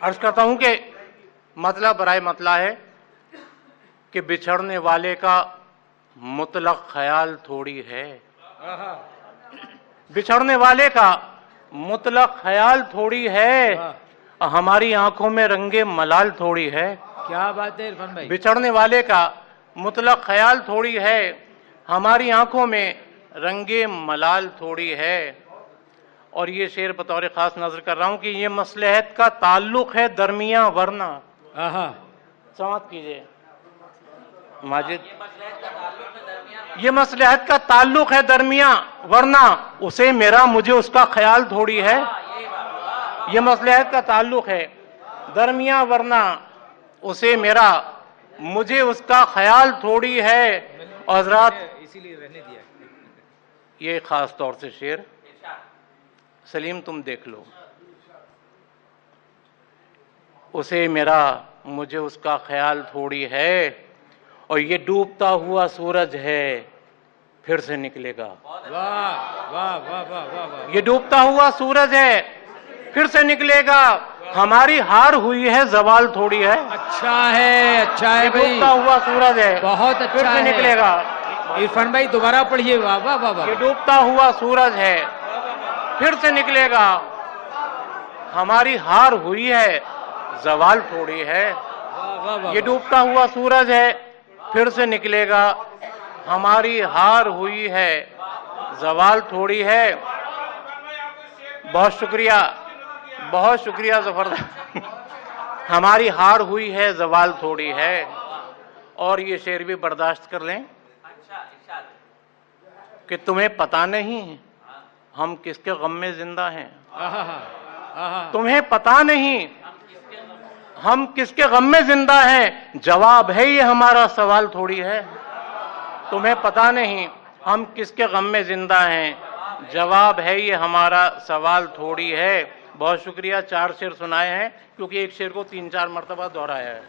अर्ज करता हूं कि मतला बराए मतला है कि बिछड़ने वाले का मुतलक ख्याल थोड़ी है। बिछड़ने वाले का मुतलक ख्याल थोड़ी है, हमारी आंखों में रंगे मलाल थोड़ी है। क्या बात है इरफान भाई। बिछड़ने वाले का मुतलक ख्याल थोड़ी है, हमारी आंखों में रंगे मलाल थोड़ी है। और ये शेर बतौर खास नजर कर रहा हूं कि ये मसलहत का ताल्लुक है दरमिया वरना। समाप्त कीजिए माजिद। ये मसलहत का ताल्लुक है दरमिया वरना उसे मेरा मुझे उसका ख्याल थोड़ी है। ये मसलहत का ताल्लुक है दरमिया वरना उसे मेरा मुझे उसका ख्याल थोड़ी है। और हज़रात इसीलिए रहने दिया। ये खास तौर से शेर सलीम तुम देख लो। उसे मेरा मुझे उसका ख्याल थोड़ी है, और ये डूबता हुआ सूरज है फिर से निकलेगा। वाह वाह वाह वाह वाह वाह। ये डूबता हुआ सूरज है फिर से निकलेगा, हमारी हार हुई है जवाल थोड़ी है। अच्छा है, अच्छा है ये भाई। डूबता हुआ सूरज है बहुत अच्छा फिर से है। निकलेगा। इरफान भाई दोबारा पढ़िए। वाह वाह वाह वाह। ये डूबता हुआ सूरज है फिर से निकलेगा, हमारी हार हुई है जवाल थोड़ी है। वाह वाह वाह। ये डूबता हुआ सूरज है फिर से निकलेगा, हमारी हार हुई है जवाल थोड़ी है। बहुत शुक्रिया जफरदस्त। हमारी हार हुई है जवाल थोड़ी है। और ये शेर भी बर्दाश्त कर लें कि तुम्हें पता नहीं हम किसके गम में जिंदा हैं। तुम्हें पता नहीं हम किसके गम में जिंदा हैं, जवाब है ये हमारा सवाल थोड़ी है। तुम्हें पता नहीं हम किसके गम में जिंदा हैं, जवाब है ये हमारा सवाल थोड़ी है। बहुत शुक्रिया। 4 शेर सुनाए हैं क्योंकि एक शेर को 3-4 मरतबा दोहराया है।